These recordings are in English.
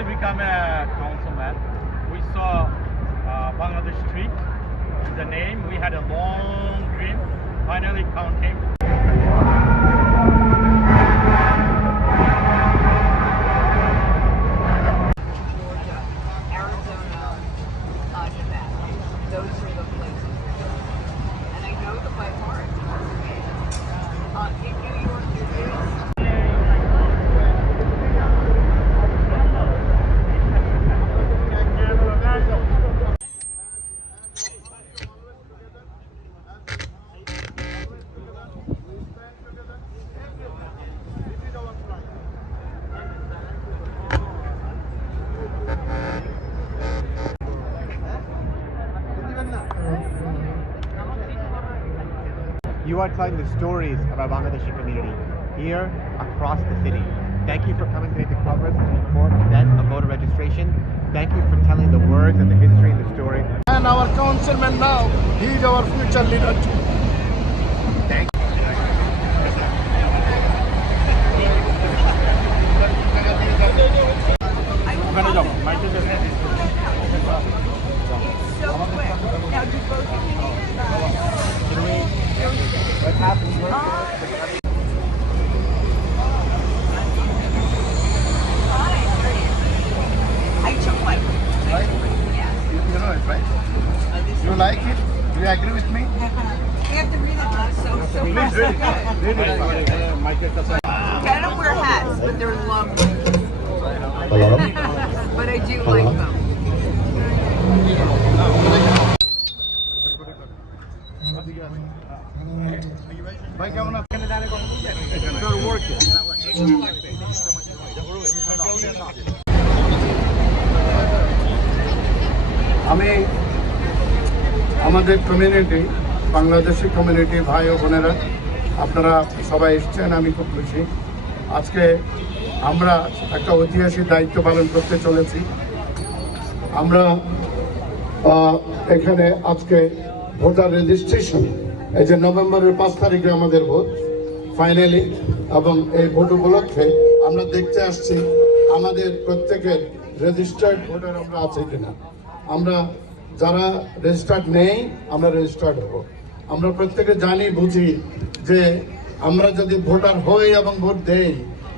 a councilman. We saw uh, Bangladesh Street. The name. We had a long dream. Finally, count came. Georgia, Arizona, uh, Nevada. Those are the places. And I know them by heart. Uh, in New York, there is you are telling the stories of our Bangladeshi community here across the city. Thank you for coming today to Clubhouse to report that of voter registration. Thank you for telling the words and the history and the story. And our councilman now, he's our future leader too. Thank you so quick. Now, do both of you need a? What happens? Like it? Do you agree with me? have to read it, So, so so good. I don't wear hats, but they're lovely. but I do like আমাদের community Bangladeshi community ভাই ও বোনেরা, আপনারা সবাই এসছেন, আমি খুব খুশি। আজকে আমরা একটা ঐতিহাসিক দায়িত্ব পালন করতে চলেছি। আমরা এখানে আজকে ভোটার রেজিস্ট্রেশন এই যে নভেম্বরের পাঁচ তারিখে আমাদের ভোট ফাইনালি এবং এই ভোট উপলক্ষে আমরা দেখতে আসছি আমাদের প্রত্যেকের রেজিস্টার্ড ভোটার আমরা আছে কিনা। আমরা যারা রেজিস্টার্ড নেই, আমরা রেজিস্টার্ড হব। আমরা প্রত্যেকে জানি, বুঝি যে আমরা যদি ভোটার হই এবং ভোট দেই,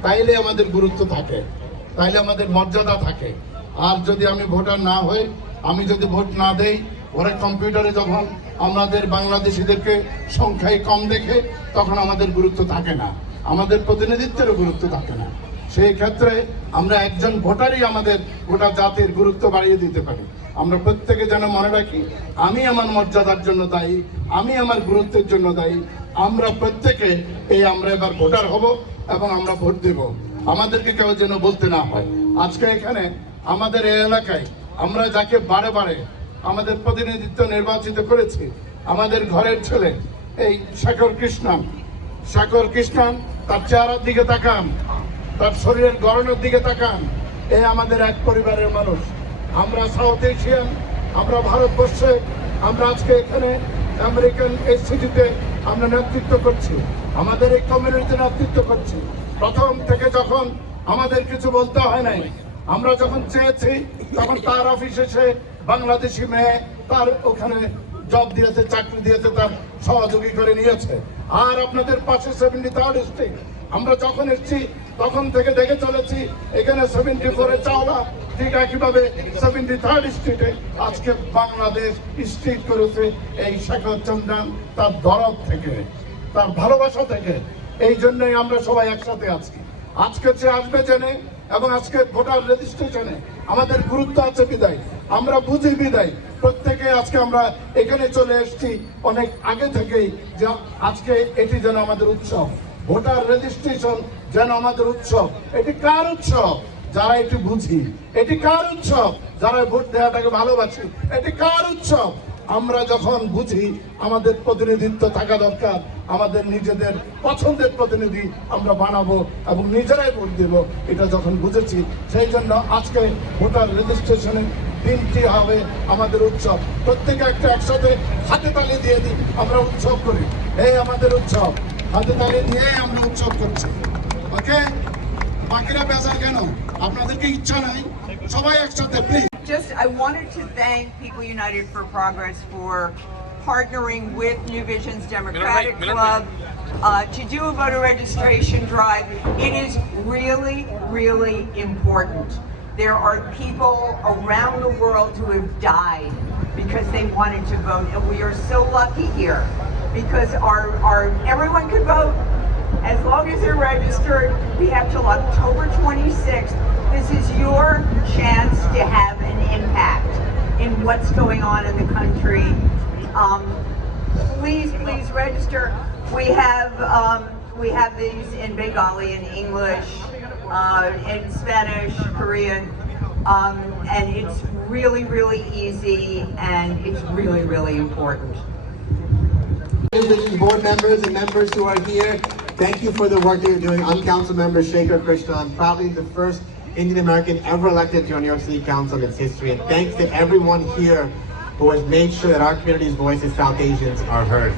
তাইলে আমাদের গুরুত্ব থাকে, তাইলে আমাদের মর্যাদা থাকে। আর যদি আমি ভোটার না হই, আমি যদি ভোট না দেই, ওরা কম্পিউটারে যখন আমাদের বাংলাদেশিদেরকে সংখ্যায় কম দেখে, তখন আমাদের গুরুত্ব থাকে না। আমাদের প্রতিনিধিত্বেরও গুরুত্ব থাকে না। সেই ক্ষেত্রে আমরা একজন ভোটারই আমাদের গোটা জাতির গুরুত্ব বাড়িয়ে দিতে পারি। আমরা প্রত্যেকে যেন মনে রাখি, আমি আমার মর্যাদার জন্য দায়ী, আমি আমার গুরুত্বের জন্য দায়ী। আমরা প্রত্যেকে এই আমরা এবার ভোটার হব এবং আমরা ভোট দেব। আমাদেরকে কেউ যেন বলতে না হয়। আজকে এখানে আমাদের এই এলাকায় আমরা যাকে বারে বারে আমাদের প্রতিনিধিত্ব নির্বাচিত করেছি, আমাদের ঘরের ছেলে, এই শেখর কৃষ্ণন শেখর কৃষ্ণন তার চেহারার দিকে তাকান। তার শরীরের গড়নের দিকে তাকান। এই আমাদের এক পরিবারের মানুষ। আমরা সাউথ এশিয়ান, আমরা ভারতবর্ষে, আমরা আজকে এখানে আমেরিকান সিটিতে আমরা নেতৃত্ব করছি। আমাদের এই কমিউনিটিতে নেতৃত্ব করছি। প্রথম থেকে যখন আমাদের কিছু বলতে হয় নাই, আমরা যখন চেয়েছি, তখন তার অফিসে সে বাংলাদেশি মেয়ে তার ওখানে জব দিয়েছে, চাকরি দিয়েছে, তার সহযোগী করে নিয়েছে। আর আপনাদের পাশে সেভেন্টি থার্ড স্ট্রিট আমরা যখন এসেছি তখন থেকে দেখে চলেছি, এখানে সেভেন্টি ফোরে চাওলা। ঠিক একইভাবে সেভেন্টি থার্ড স্ট্রিটে আজকে বাংলাদেশ স্ট্রিট করেছে এই শেখর চন্দ্রান তার দরদ থেকে, তার ভালোবাসা থেকে। এই জন্যই আমরা সবাই একসাথে আছি। আজকে সে আসবে জেনে এবং আজকে ভোটার রেজিস্ট্রেশনে আমাদের গুরুত্ব আছে বিদায়। আমরা বুঝি বিদায়। প্রত্যেকে আজকে আমরা এখানে চলে এসেছি অনেক আগে থেকেই, যে আজকে এটি যেন আমাদের উৎসব। ভোটার রেজিস্ট্রেশন যেন আমাদের উৎসব। এটি কার উৎসব? যারা এটি বুঝি। এটি কার উৎসব? যারা ভোট দেওয়াটাকে ভালোবাসি। এটি কার উৎসব? আমরা যখন বুঝি আমাদের প্রতিনিধিত্ব থাকা দরকার, আমাদের নিজেদের পছন্দের প্রতিনিধি আমরা বানাবো এবং নিজেরাই ভোট দেব, এটা যখন বুঝেছি, সেই জন্য আজকে ভোটার রেজিস্ট্রেশনে দিনটি হবে আমাদের উৎসব। প্রত্যেকে একটা একসাথে হাতে তালি দিয়ে দিই আমরা উৎসব করি। এই আমাদের উৎসব। হাতে তালি দিয়ে আমরা উৎসব করছি ওকে বাকিরা বেজার কেন আপনাদেরকে ইচ্ছা নাই সবাই একসাথে please Just, I wanted to thank People United for Progress for partnering with New Vision's Democratic Club uh, to do a voter registration drive. It is really, really important. There are people around the world who have died because they wanted to vote, and we are so lucky here because our, our everyone could vote as long as they're registered. We have till October 26th. This is your chance to have an impact in what's going on in the country. Um, please, please register. We have um, we have these in Bengali, and English, uh, in Spanish, Korean, um, and it's really, really easy, and it's really, really important. Board members and members who are here, thank you for the work that you're doing. I'm Council Member Shaker Krishnan, probably the first Indian American ever elected to a New York City Council in its history. And thanks to everyone here who has made sure that our community's voices, South Asians, are heard.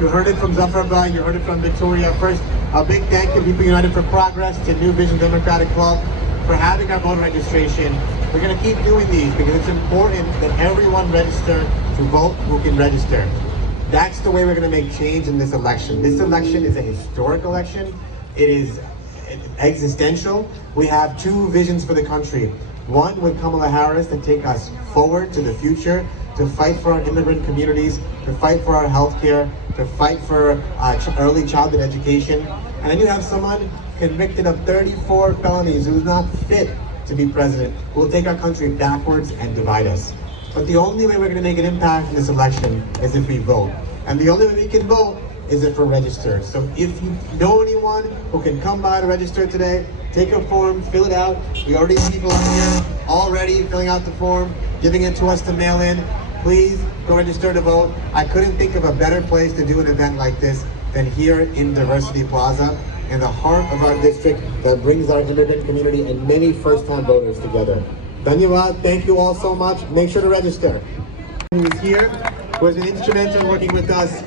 You heard it from Zafarba, you heard it from Victoria. First, a big thank you, to People United for Progress, to New Vision Democratic Club for having our voter registration. We're going to keep doing these because it's important that everyone register to vote who can register. That's the way we're going to make change in this election. This election is a historic election. It is existential. We have two visions for the country. One with Kamala Harris to take us forward to the future, to fight for our immigrant communities, to fight for our health care, to fight for uh, early childhood education. And then you have someone convicted of 34 felonies who's not fit to be president, who will take our country backwards and divide us. But the only way we're going to make an impact in this election is if we vote. And the only way we can vote is if we're registered. So if you know anyone who can come by to register today, take a form, fill it out. We already have people up here already filling out the form, giving it to us to mail in. Please go register to vote. I couldn't think of a better place to do an event like this than here in Diversity Plaza in the heart of our district that brings our immigrant community and many first-time voters together. Dhanyawad, thank you all so much. Make sure to register. Who is here, who has been instrumental in working with us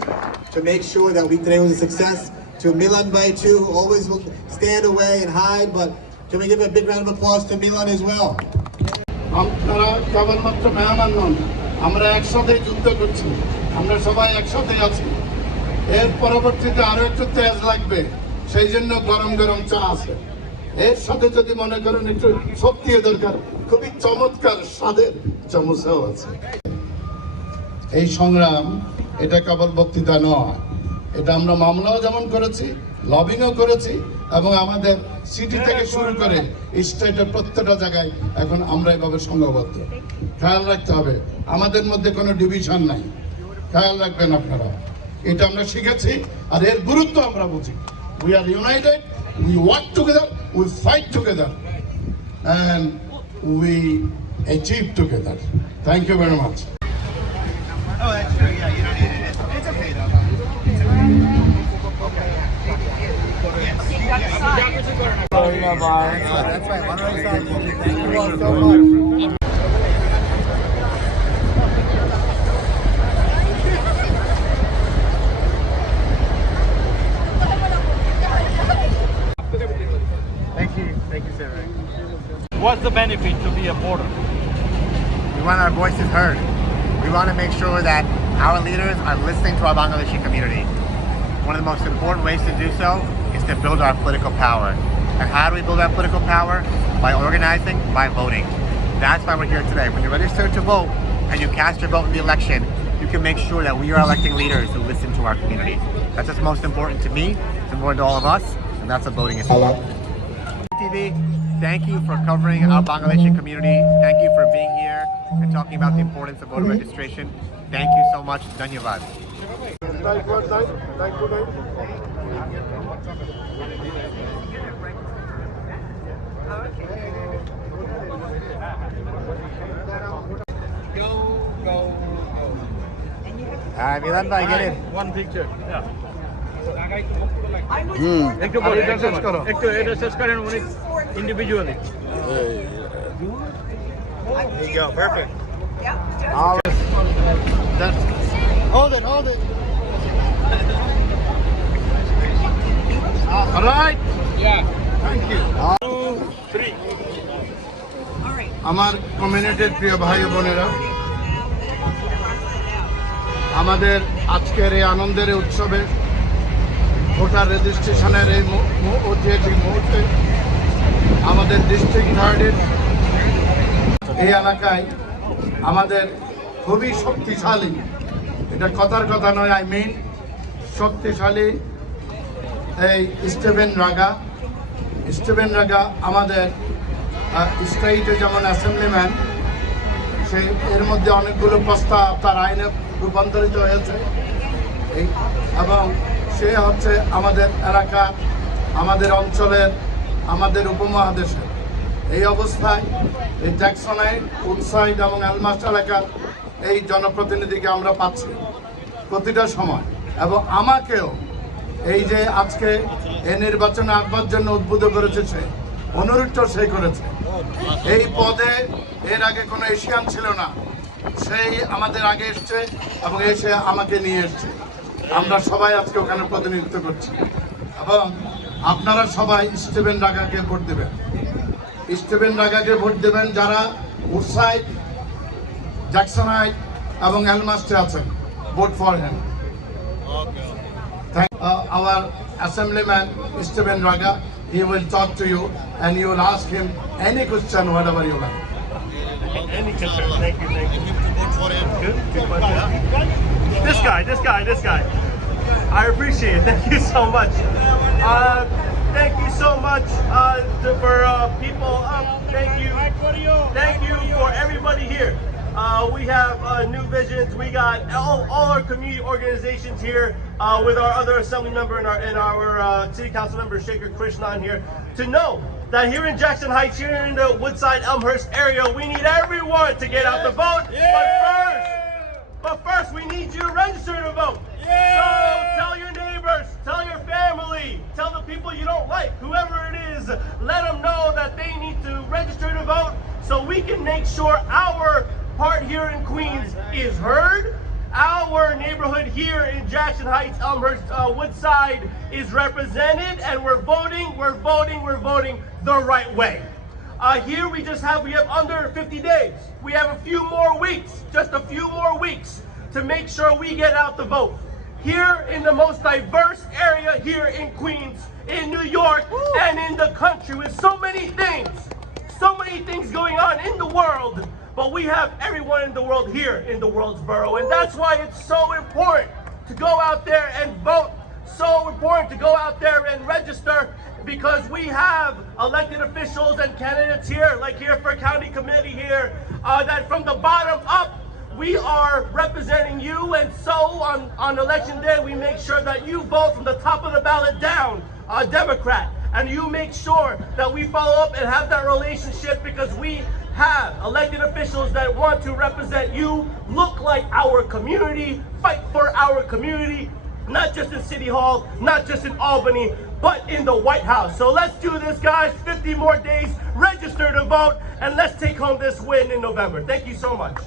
to make sure that we today was a success. To Milan Bay too, who always will stand away and hide, but can we give a big round of applause to Milan as well? আপনারা কেবলমাত্র মেহমান নন আমরা একসাথে যুদ্ধ করছি। আমরা সবাই একসাথে আছি। এর পরবর্তীতে আরও একটু তেজ লাগবে। সেই জন্য গরম গরম চা আছে। এর সাথে যদি মনে করেন একটু শক্তিও দরকার। খুবই চমৎকার স্বাদের চামচাও আছে। এই সংগ্রাম, এটা কেবল বক্তৃতা নয়। এটা আমরা মামলাও যেমন করেছি লবিংও করেছি এবং আমাদের সিটি থেকে শুরু করে স্টেটের প্রত্যেকটা জায়গায় এখন আমরা এভাবে সংঘবদ্ধ। খেয়াল রাখতে হবে আমাদের মধ্যে কোনো ডিভিশন নাই। খেয়াল রাখবেন আপনারা। এটা আমরা শিখেছি আর এর গুরুত্ব আমরা বুঝি। We are united we work together we fight together and we achieve together thank you very much Thank you all so much. Thank you. Thank you, sir. What's the benefit to be a voter? We want our voices heard. We want to make sure that our leaders are listening to our Bangladeshi community. One of the most important ways to do so is to build our political power. And how do we build our political power? By organizing, by voting. That's why we're here today. When you register to vote and you cast your vote in the election, you can make sure that we are electing leaders who listen to our community. That's what's most important to me, it's important to all of us, and that's what voting is. TV, thank you for covering our Bangladeshi community. Thank you for being here and talking about the importance of voter registration. Thank you so much. Dhanyavad. Alright, Milan bhai, get in. One picture. Yeah. I was born একটু বড় এটা শেষ করো একটু এটা শেষ করেন উনি individually There you go. Perfect. Yeah, just- All right. Hold it, hold it. All right. Thank you. Two, three. all right. আমার কমিউনিটির প্রিয় ভাই বোনেরা, আমাদের আজকের এই আনন্দের উৎসবে ভোটার রেজিস্ট্রেশনের এই ঐতিহাসিক মুহূর্তে আমাদের ডিস্ট্রিক্ট থার্ডের এই এলাকায় আমাদের খুবই শক্তিশালী, এটা কথার কথা নয় আই মিন শক্তিশালী এই স্টেভেন রাগা স্টিভেন রাগা, আমাদের স্টেটে যেমন অ্যাসেম্বলিম্যান, সে এর মধ্যে অনেকগুলো প্রস্তাব তার আইনে রূপান্তরিত হয়েছে। এই, এবং সে হচ্ছে আমাদের এলাকা, আমাদের অঞ্চলের, আমাদের উপমহাদেশের। এই অবস্থায় এই জ্যাকসনাইট উডসাইড এবং অ্যালমাস এলাকার এই জনপ্রতিনিধিকে আমরা পাচ্ছি প্রতিটা সময়। এবং আমাকেও এই যে আজকে এই নির্বাচনে আসবার জন্য উদ্বুদ্ধ করেছে সে, অনুরোধ সে করেছে। এই পদে এর আগে কোনো এশিয়ান ছিল না, সেই আমাদের আগে এসছে এবং এসে আমাকে নিয়ে এসছে। আমরা সবাই আজকে ওখানে প্রতিনিধিত্ব করছি। এবং আপনারা সবাই স্টিভেন রাগাকে ভোট দেবেন। স্টিভেন রাগাকে ভোট দেবেন যারা উৎসাহিত, জ্যাকসনাইট এবং অ্যালমাস্টে আছেন, vote for hand uh, our assemblyman Stephen Raga. He will talk to you and you will ask him any question, whatever you like. Any concern? Thank you, thank you. Good, question. This guy, this guy, this guy. I appreciate it. Thank you so much. Uh, thank you so much uh, for uh, people. Thank you. Thank you for everybody here. Uh, we have uh, new visions. We got all, all our community organizations here uh, with our other assembly member and our, and our uh, city council member Shaker Krishnan here to know that here in Jackson Heights, here in the Woodside Elmhurst area, we need everyone to get out the vote. But first, but first, we need you to register to vote. So tell your neighbors, tell your family, tell the people you don't like, whoever it is, let them know that they need to register to vote so we can make sure our part here in Queens is heard. Our neighborhood here in Jackson Heights, Elmhurst, uh, Woodside is represented, and we're voting, we're voting, we're voting the right way. Uh, here we just have we have under 50 days. We have a few more weeks, just a few more weeks to make sure we get out the vote. Here in the most diverse area here in Queens, in New York, and in the country with so many things, so many things going on in the world, but we have everyone in the world here in the world's borough, and that's why it's so important to go out there and vote. So important to go out there and register because we have elected officials and candidates here, like here for county committee here, uh, that from the bottom up, we are representing you. And so on, on election day, we make sure that you vote from the top of the ballot down, a Democrat. And you make sure that we follow up and have that relationship because we have elected officials that want to represent you, look like our community, fight for our community, not just in City Hall, not just in Albany, but in the White House. So let's do this, guys. 50 more days, register to vote, and let's take home this win in November. Thank you so much.